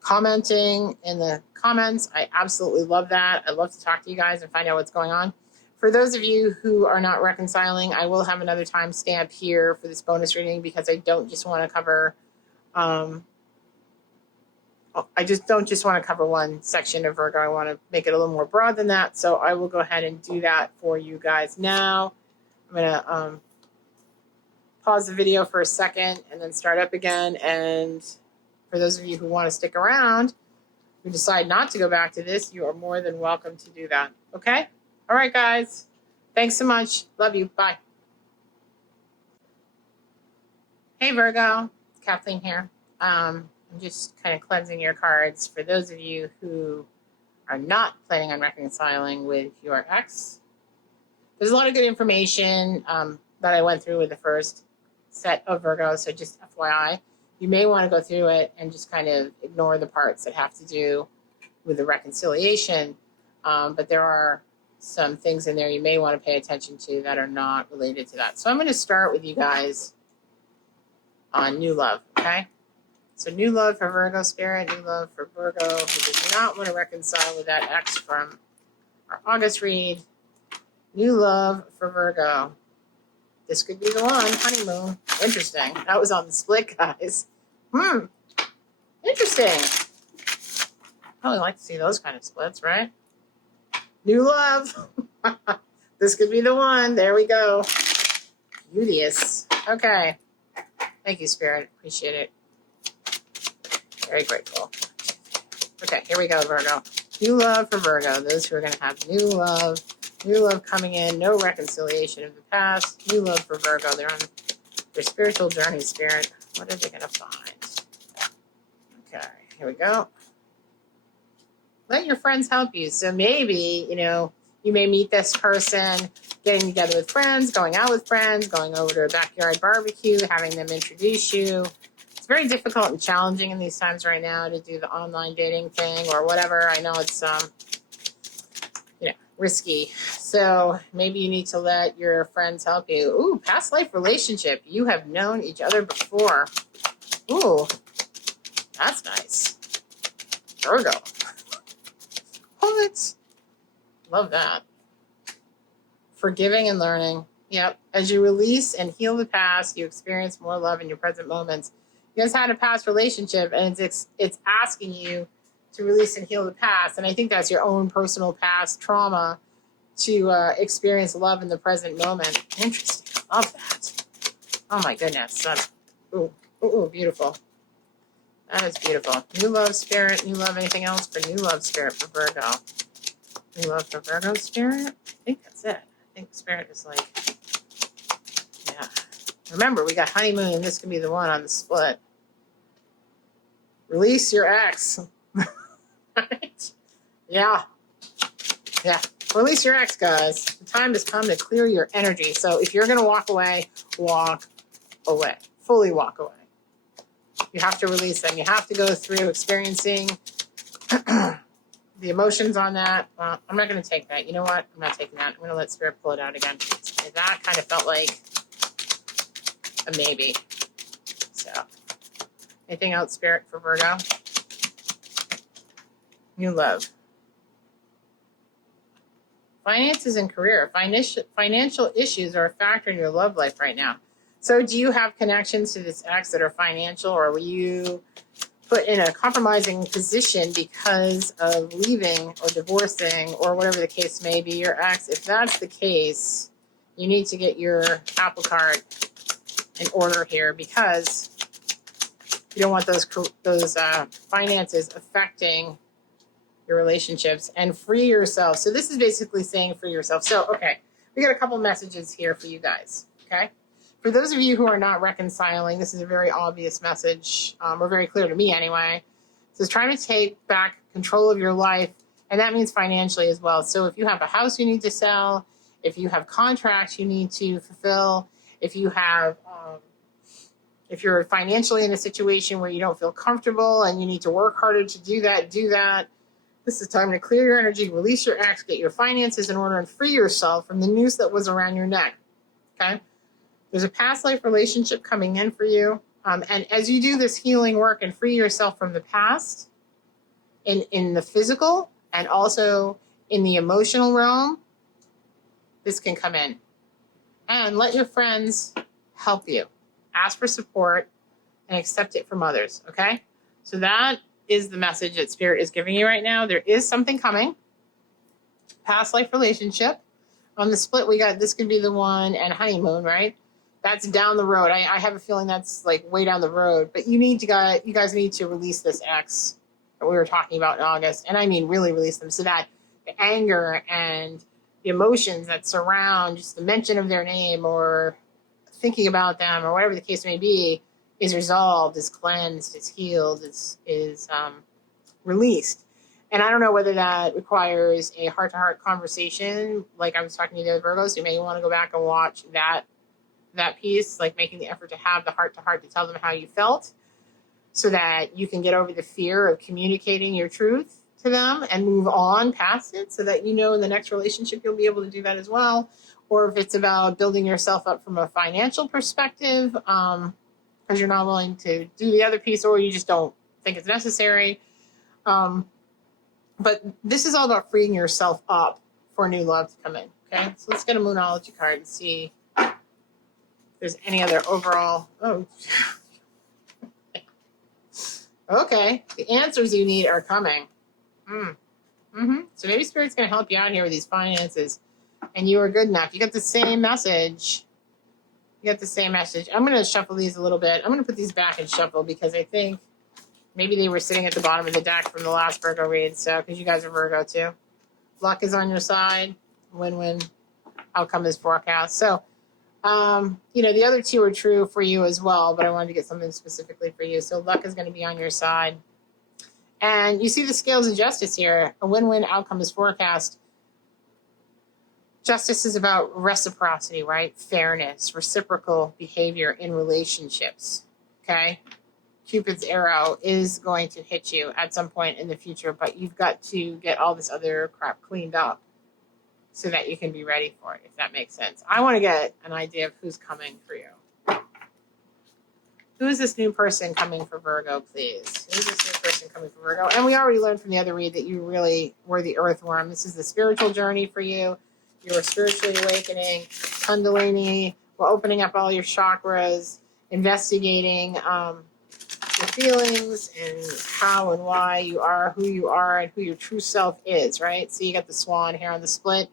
commenting in the comments. I absolutely love that. I love to talk to you guys and find out what's going on. For those of you who are not reconciling, I will have another timestamp here for this bonus reading because I don't just want to cover don't just want to cover one section of Virgo. I want to make it a little more broad than that. So I will go ahead and do that for you guys now. I'm going to pause the video for a second and then start up again. And for those of you who want to stick around, who decide not to go back to this, you are more than welcome to do that. Okay? All right, guys. Thanks so much. Love you. Bye. Hey, Virgo. It's Kathleen here. I'm just kind of cleansing your cards for those of you who are not planning on reconciling with your ex. There's a lot of good information that I went through with the first set of Virgos, so just FYI. You may want to go through it and just kind of ignore the parts that have to do with the reconciliation, but there are some things in there you may want to pay attention to that are not related to that. So I'm going to start with you guys on new love, okay? So new love for Virgo spirit, new love for Virgo who does not want to reconcile with that ex from our August read. New love for Virgo. This could be the one. Honeymoon. Interesting. That was on the split, guys. Interesting. Probably like to see those kind of splits, right? New love. This could be the one. There we go. Beauteous. Okay. Thank you, Spirit. Appreciate it. Very grateful. Okay, here we go, Virgo. New love for Virgo. Those who are going to have new love. New love coming in. No reconciliation of the past. New love for Virgo. They're on their spiritual journey, Spirit. What are they going to find? Okay, here we go. Let your friends help you. So maybe, you may meet this person getting together with friends, going out with friends, going over to a backyard barbecue, having them introduce you. It's very difficult and challenging in these times right now to do the online dating thing or whatever. I know it's, risky. So maybe you need to let your friends help you. Ooh, past life relationship. You have known each other before. Ooh, that's nice. Virgo. What? Love that. Forgiving and learning. Yep. As you release and heal the past, you experience more love in your present moments. You guys had a past relationship, and it's asking you to release and heal the past. And I think that's your own personal past trauma to experience love in the present moment. Interesting. Love that. Oh my goodness. That's beautiful. That is beautiful. New love spirit. New love. Anything else for new love spirit for Virgo? New love for Virgo spirit? I think that's it. I think spirit is like, yeah. Remember, we got honeymoon. This could be the one on the split. Release your ex. Right? Yeah. Yeah. Release your ex, guys. The time has come to clear your energy. So if you're going to walk away. Fully walk away. You have to release them. You have to go through experiencing the emotions on that. Well, I'm not going to take that. You know what? I'm not taking that. I'm going to let Spirit pull it out again. That kind of felt like a maybe. So, anything else, Spirit, for Virgo? New love. Finances and career. Financial issues are a factor in your love life right now. So do you have connections to this ex that are financial, or were you put in a compromising position because of leaving or divorcing or whatever the case may be your ex? If that's the case, you need to get your apple cart in order here, because you don't want those finances affecting your relationships, and free yourself. So this is basically saying free yourself. So, okay, we got a couple messages here for you guys, okay? For those of you who are not reconciling, this is a very obvious message, or very clear to me anyway. It says trying to take back control of your life, and that means financially as well. So if you have a house you need to sell, if you have contracts you need to fulfill, if you have, if you're financially in a situation where you don't feel comfortable and you need to work harder to do that, do that. This is time to clear your energy, release your ex, get your finances in order, and free yourself from the noose that was around your neck, okay? There's a past life relationship coming in for you. And as you do this healing work and free yourself from the past, in the physical and also in the emotional realm, this can come in. And let your friends help you. Ask for support and accept it from others, okay? So that is the message that Spirit is giving you right now. There is something coming. Past life relationship. On the split, we got this could be the one, and honeymoon, right? That's down the road. I have a feeling that's like way down the road. But you guys need to release this ex that we were talking about in August. And I mean really release them, so that the anger and the emotions that surround just the mention of their name or thinking about them or whatever the case may be is resolved, is cleansed, is healed, is released. And I don't know whether that requires a heart-to-heart conversation, like I was talking to the other Virgos. You may want to go back and watch that piece, like making the effort to have the heart-to-heart to tell them how you felt, so that you can get over the fear of communicating your truth to them and move on past it, so that in the next relationship you'll be able to do that as well. Or if it's about building yourself up from a financial perspective, because you're not willing to do the other piece, or you just don't think it's necessary. But this is all about freeing yourself up for new love to come in. Okay, so let's get a Moonology card and see if there's any other overall. Oh, okay. The answers you need are coming. So maybe Spirit's going to help you out here with these finances, and you are good enough. You got the same message. You got the same message. I'm going to shuffle these a little bit. I'm going to put these back and shuffle because I think maybe they were sitting at the bottom of the deck from the last Virgo read. So, because you guys are Virgo too. Luck is on your side. Win-win. Outcome is forecast. So, the other two are true for you as well, but I wanted to get something specifically for you. So luck is going to be on your side. And you see the scales of justice here. A win-win outcome is forecast. Justice is about reciprocity, right? Fairness, reciprocal behavior in relationships, okay? Cupid's arrow is going to hit you at some point in the future, but you've got to get all this other crap cleaned up so that you can be ready for it, if that makes sense. I want to get an idea of who's coming for you. Who is this new person coming for Virgo, please? Who is this new person coming for Virgo? And we already learned from the other read that you really were the earthworm. This is the spiritual journey for you. You're spiritually awakening. Kundalini. We're opening up all your chakras, investigating your feelings and how and why you are who you are and who your true self is, right? So you got the swan here on the split.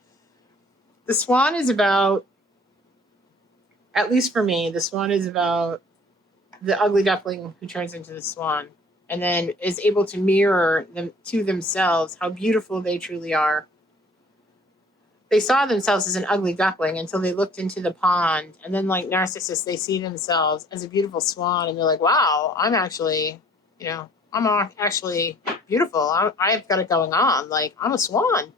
The swan is about, at least for me, the swan is about the ugly duckling who turns into the swan and then is able to mirror them to themselves how beautiful they truly are. They saw themselves as an ugly duckling until they looked into the pond. And then like narcissists, they see themselves as a beautiful swan and they're like, wow, I'm actually, I'm actually beautiful. I've got it going on. Like, I'm a swan.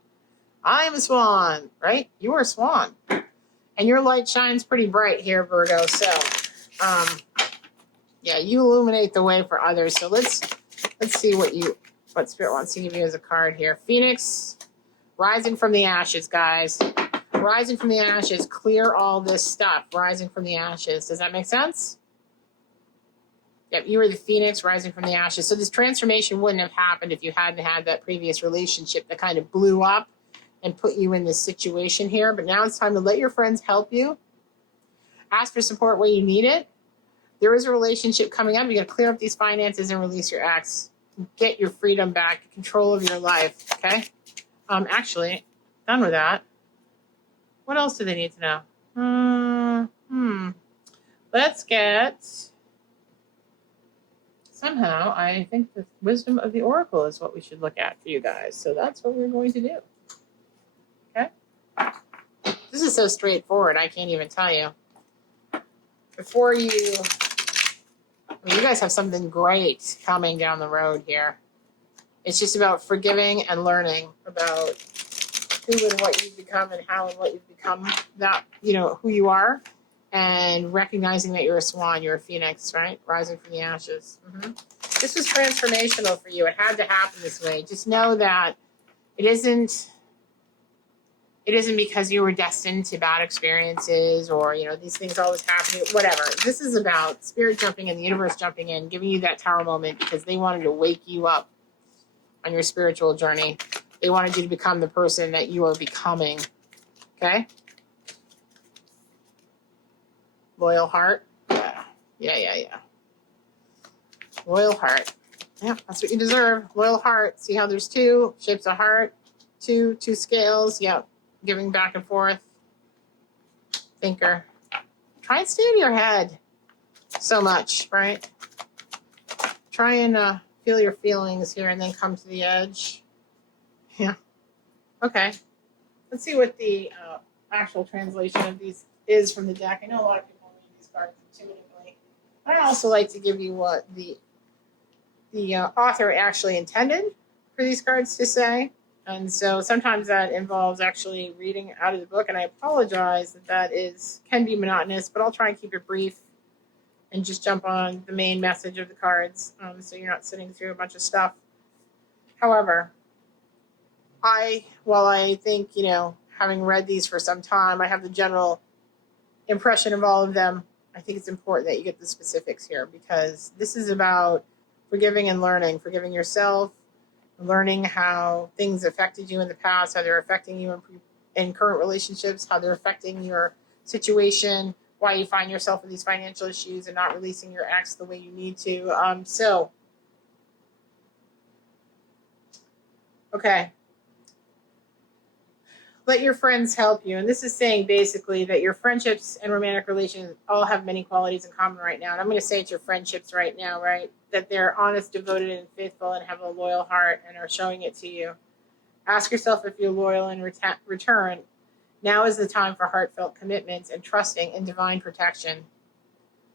I'm a swan, right? You are a swan. And your light shines pretty bright here, Virgo. So, you illuminate the way for others. So let's see what Spirit wants to give you as a card here. Phoenix, rising from the ashes, guys. Rising from the ashes, clear all this stuff. Rising from the ashes. Does that make sense? Yep, you were the phoenix rising from the ashes. So this transformation wouldn't have happened if you hadn't had that previous relationship that kind of blew up and put you in this situation here. But now it's time to let your friends help you. Ask for support where you need it. There is a relationship coming up. You got to clear up these finances and release your ex. Get your freedom back, control of your life, okay? Actually, done with that. What else do they need to know? Let's get... Somehow, I think the wisdom of the oracle is what we should look at for you guys. So that's what we're going to do. Okay? This is so straightforward, I can't even tell you. Before you guys have something great coming down the road here. It's just about forgiving and learning about who and what you've become and how and what you've become, that, who you are, and recognizing that you're a swan, you're a phoenix, right? Rising from the ashes. This was transformational for you. It had to happen this way. Just know that it isn't because you were destined to bad experiences or, these things always happen, whatever. This is about Spirit jumping in, the universe jumping in, giving you that tower moment because they wanted to wake you up on your spiritual journey. They wanted you to become the person that you are becoming. Okay? Loyal heart. Yeah. Loyal heart. Yeah, that's what you deserve. Loyal heart. See how there's two shapes of heart, two scales. Yep. Giving back and forth. Thinker. Try and stay in your head so much, right? Try and feel your feelings here and then come to the edge. Yeah. Okay. Let's see what the actual translation of these is from the deck. I know a lot of people read these cards intuitively. I also like to give you what the author actually intended for these cards to say. And so sometimes that involves actually reading out of the book, and I apologize that can be monotonous, but I'll try and keep it brief and just jump on the main message of the cards, so you're not sitting through a bunch of stuff. However, while I think, having read these for some time, I have the general impression of all of them, I think it's important that you get the specifics here, because this is about forgiving and learning, forgiving yourself, learning how things affected you in the past, how they're affecting you in current relationships, how they're affecting your situation, why you find yourself in these financial issues and not releasing your ex the way you need to. Okay. Let your friends help you. And this is saying basically that your friendships and romantic relations all have many qualities in common right now. And I'm going to say it's your friendships right now, right? That they're honest, devoted, and faithful and have a loyal heart and are showing it to you. Ask yourself if you're loyal in return. Now is the time for heartfelt commitments and trusting in divine protection.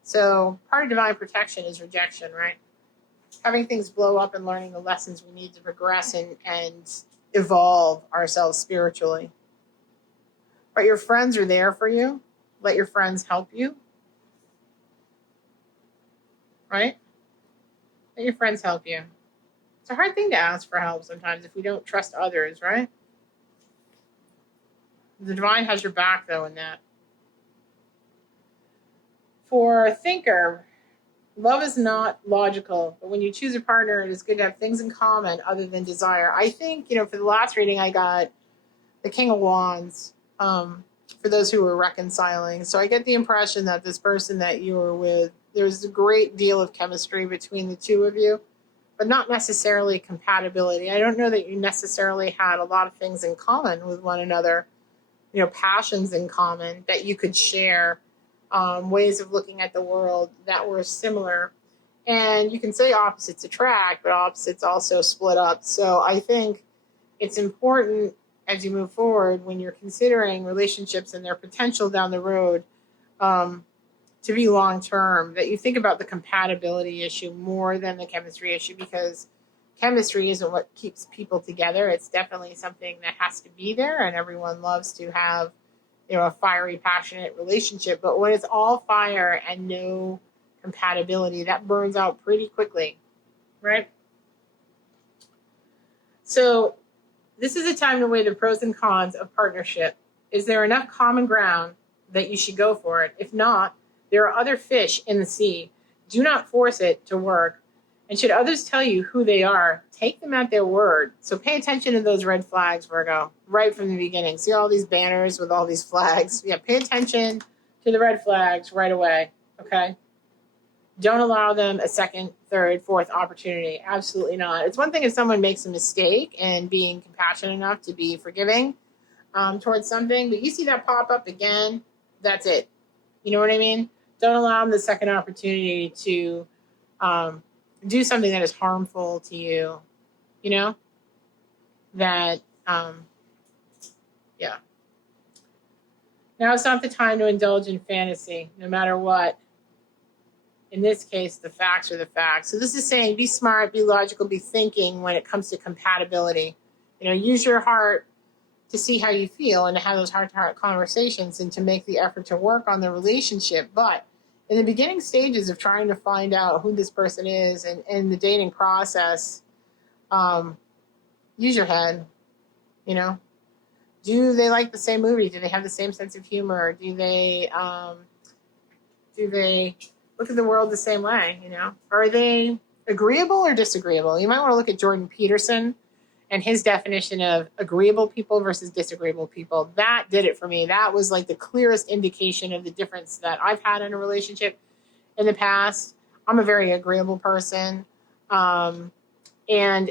So part of divine protection is rejection, right? Having things blow up and learning the lessons we need to progress and evolve ourselves spiritually. But your friends are there for you. Let your friends help you. Right? Let your friends help you. It's a hard thing to ask for help sometimes if we don't trust others, right? The divine has your back, though, in that. For a thinker, love is not logical, but when you choose a partner, it is good to have things in common other than desire. I think, for the last reading, I got the King of Wands. For those who were reconciling. So I get the impression that this person that you were with, there's a great deal of chemistry between the two of you, but not necessarily compatibility. I don't know that you necessarily had a lot of things in common with one another, passions in common that you could share, ways of looking at the world that were similar. And you can say opposites attract, but opposites also split up. So I think it's important as you move forward, when you're considering relationships and their potential down the road to be long-term, that you think about the compatibility issue more than the chemistry issue, because chemistry isn't what keeps people together. It's definitely something that has to be there, and everyone loves to have, a fiery, passionate relationship. But when it's all fire and no compatibility, that burns out pretty quickly, right? So this is a time to weigh the pros and cons of partnership. Is there enough common ground that you should go for it? If not, there are other fish in the sea. Do not force it to work. And should others tell you who they are, take them at their word. So pay attention to those red flags, Virgo, right from the beginning. See all these banners with all these flags? Yeah, pay attention to the red flags right away, okay? Don't allow them a second, third, fourth opportunity. Absolutely not. It's one thing if someone makes a mistake and being compassionate enough to be forgiving towards something, but you see that pop up again, that's it. You know what I mean? Don't allow them the second opportunity to do something that is harmful to you, that, yeah. Now it's not the time to indulge in fantasy, no matter what. In this case, the facts are the facts. So this is saying be smart, be logical, be thinking when it comes to compatibility. Use your heart to see how you feel and to have those heart-to-heart conversations and to make the effort to work on the relationship. But in the beginning stages of trying to find out who this person is and in the dating process, use your head, Do they like the same movie? Do they have the same sense of humor? Do they look at the world the same way, Are they agreeable or disagreeable? You might want to look at Jordan Peterson and his definition of agreeable people versus disagreeable people. That did it for me. That was like the clearest indication of the difference that I've had in a relationship in the past. I'm a very agreeable person. And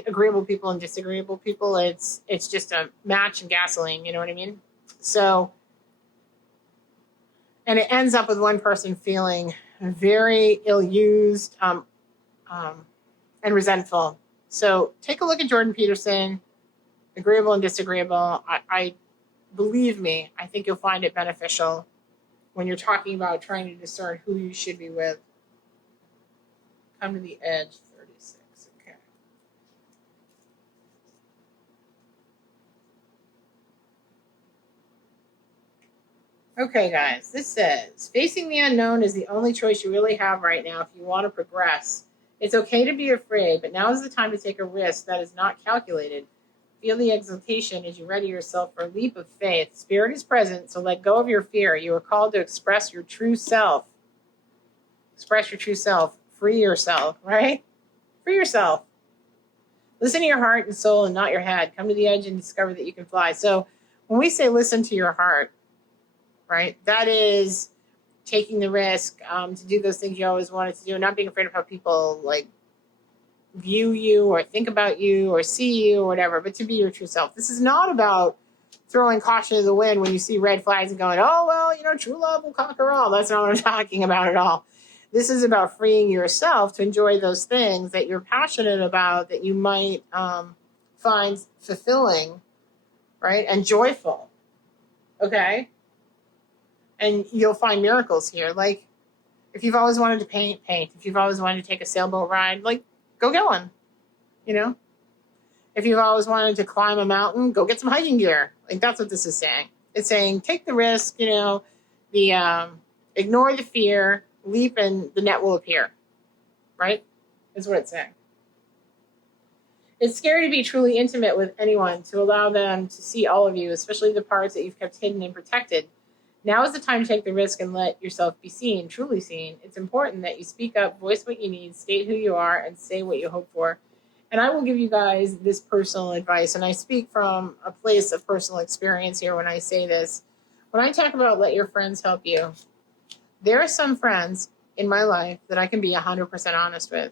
agreeable people and disagreeable people, it's just a match and gasoline, you know what I mean? So, and it ends up with one person feeling very ill-used and resentful. So take a look at Jordan Peterson, agreeable and disagreeable. I believe me, I think you'll find it beneficial when you're talking about trying to discern who you should be with. Come to the edge, 36. Okay. Okay, guys, this says, facing the unknown is the only choice you really have right now if you want to progress. It's okay to be afraid, but now is the time to take a risk that is not calculated. Feel the exultation as you ready yourself for a leap of faith. Spirit is present, so let go of your fear. You are called to express your true self. Express your true self. Free yourself, right? Free yourself. Listen to your heart and soul and not your head. Come to the edge and discover that you can fly. So when we say listen to your heart, right, that is taking the risk to do those things you always wanted to do and not being afraid of how people like view you or think about you or see you or whatever, but to be your true self. This is not about throwing caution to the wind when you see red flags and going, oh, well, true love will conquer all. That's not what I'm talking about at all. This is about freeing yourself to enjoy those things that you're passionate about, that you might find fulfilling, right, and joyful, okay? And you'll find miracles here. Like, if you've always wanted to paint. If you've always wanted to take a sailboat ride, like, go get one, If you've always wanted to climb a mountain, go get some hiking gear. Like, that's what this is saying. It's saying take the risk, ignore the fear, leap and the net will appear, right? Is what it's saying. It's scary to be truly intimate with anyone, to allow them to see all of you, especially the parts that you've kept hidden and protected. Now is the time to take the risk and let yourself be seen, truly seen. It's important that you speak up, voice what you need, state who you are, and say what you hope for. And I will give you guys this personal advice, and I speak from a place of personal experience here when I say this. When I talk about let your friends help you, there are some friends in my life that I can be 100% honest with.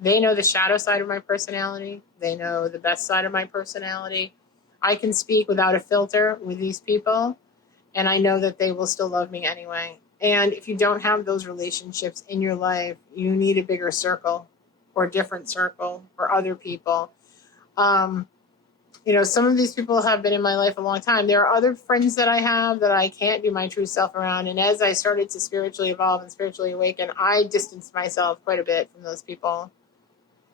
They know the shadow side of my personality. They know the best side of my personality. I can speak without a filter with these people, and I know that they will still love me anyway. And if you don't have those relationships in your life, you need a bigger circle or a different circle or other people. Some of these people have been in my life a long time. There are other friends that I have that I can't be my true self around. And as I started to spiritually evolve and spiritually awaken, I distanced myself quite a bit from those people.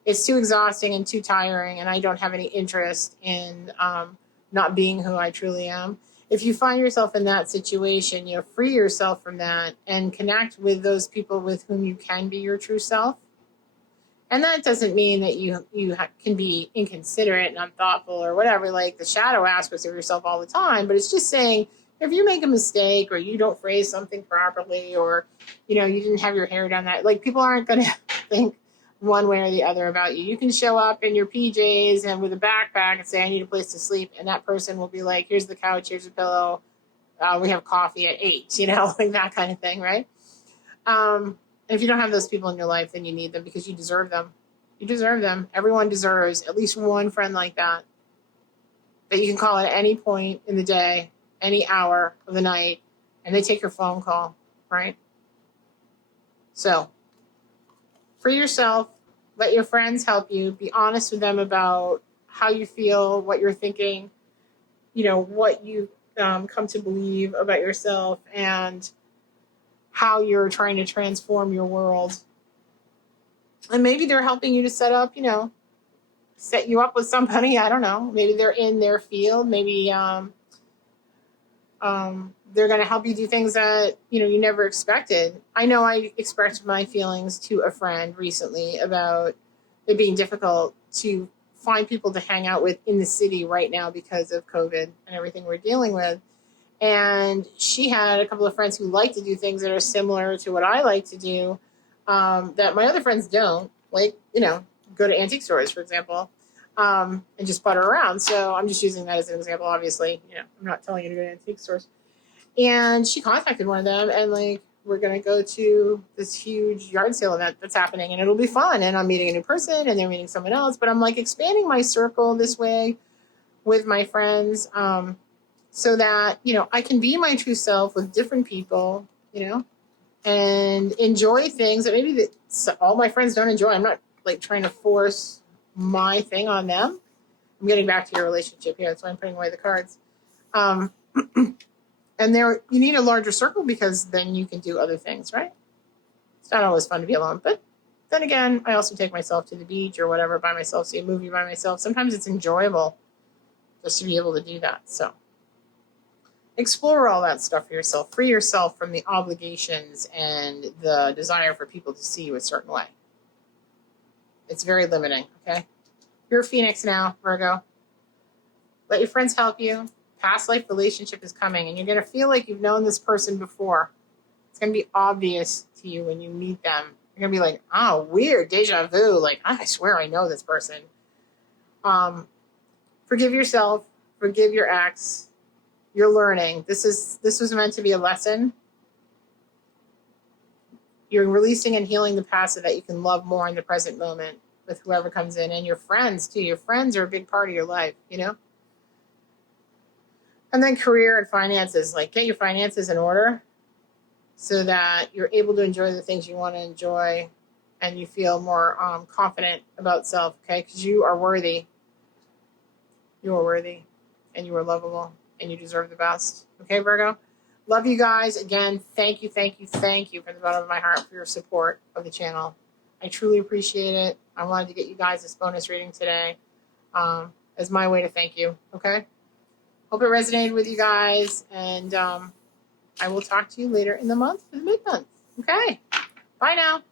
It's too exhausting and too tiring, and I don't have any interest in not being who I truly am. If you find yourself in that situation, free yourself from that and connect with those people with whom you can be your true self. And that doesn't mean that you can be inconsiderate and unthoughtful or whatever, like the shadow aspects of yourself all the time. But it's just saying, if you make a mistake or you don't phrase something properly or, you didn't have your hair done that, like people aren't going to think one way or the other about you. You can show up in your PJs and with a backpack and say, I need a place to sleep. And that person will be like, here's the couch, here's a pillow. We have coffee at 8, like that kind of thing, right? If you don't have those people in your life, then you need them because you deserve them. You deserve them. Everyone deserves at least one friend like that you can call at any point in the day, any hour of the night, and they take your phone call, right? So, free yourself. Let your friends help you. Be honest with them about how you feel, what you're thinking, what you come to believe about yourself, and how you're trying to transform your world. And maybe they're helping you to set you up with somebody. I don't know. Maybe they're in their field. Maybe they're going to help you do things that, you never expected. I know I expressed my feelings to a friend recently about it being difficult to find people to hang out with in the city right now because of COVID and everything we're dealing with. And she had a couple of friends who like to do things that are similar to what I like to do, that my other friends don't, like, go to antique stores, for example, and just butter around. So I'm just using that as an example. Obviously, I'm not telling you to go to antique stores. And she contacted one of them and we're going to go to this huge yard sale event that's happening and it'll be fun. And I'm meeting a new person and they're meeting someone else, but I'm expanding my circle this way with my friends, so that, I can be my true self with different people, and enjoy things that maybe all my friends don't enjoy. I'm not trying to force my thing on them. I'm getting back to your relationship here. That's why I'm putting away the cards. And you need a larger circle because then you can do other things, right? It's not always fun to be alone, but then again, I also take myself to the beach or whatever by myself, see a movie by myself. Sometimes it's enjoyable just to be able to do that. So explore all that stuff for yourself. Free yourself from the obligations and the desire for people to see you a certain way. It's very limiting, okay? You're a Phoenix now, Virgo. Let your friends help you. Past life relationship is coming, and you're going to feel like you've known this person before. It's going to be obvious to you when you meet them. You're going to be like, oh, weird, deja vu. Like, I swear I know this person. Forgive yourself. Forgive your ex. You're learning. This was meant to be a lesson. You're releasing and healing the past so that you can love more in the present moment with whoever comes in, and your friends too. Your friends are a big part of your life, you know? And then career and finances, like get your finances in order so that you're able to enjoy the things you want to enjoy and you feel more confident about self, okay? Because you are worthy. You are worthy and you are lovable and you deserve the best. Okay, Virgo? Love you guys. Again, thank you from the bottom of my heart for your support of the channel. I truly appreciate it. I wanted to get you guys this bonus reading today as my way to thank you, okay? Hope it resonated with you guys, and I will talk to you later in the month for the mid-month. Okay, bye now.